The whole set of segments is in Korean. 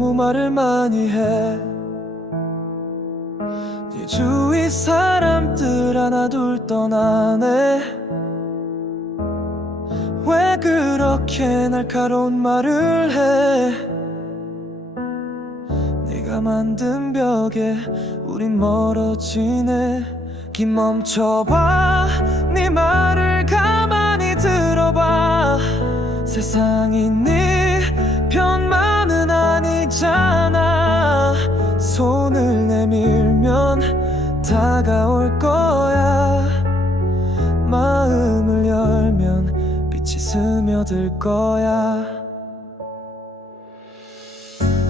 너무 말을 많이 해. 네 주위 사람들 하나 둘 떠나네. 왜 그렇게 날카로운 말을 해? 네가 만든 벽에 우린 멀어지네. 긴 멈춰봐. 네 말을 가만히 들어봐. 세상이 네 다가올 거야. 마음을 열면 빛이 스며들 거야.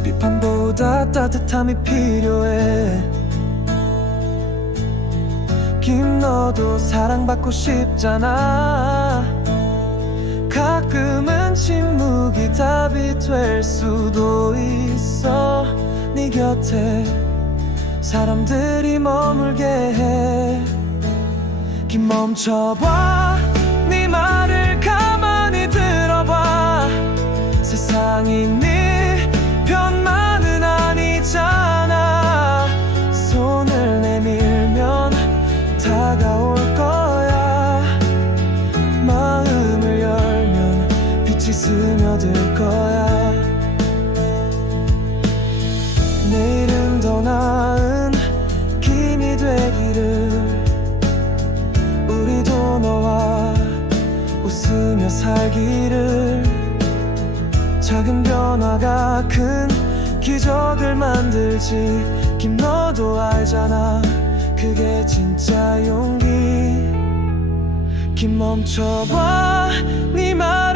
비판보다 따뜻함이 필요해. 김 너도 사랑받고 싶잖아. 가끔은 침묵이 답이 될 수도 있어. 네 곁에 사람들이 머물게 해김 멈춰봐. 네 말을 가만히 들어봐. 세상이 네 편만은 아니잖아. 손을 내밀면 다가올 거야. 마음을 열면 빛이 스며들 거야 웃으며 살기를. 작은 변화가 큰 기적을 만들지. 김 너도 알잖아. 그게 진짜 용기. 김 멈춰봐 네말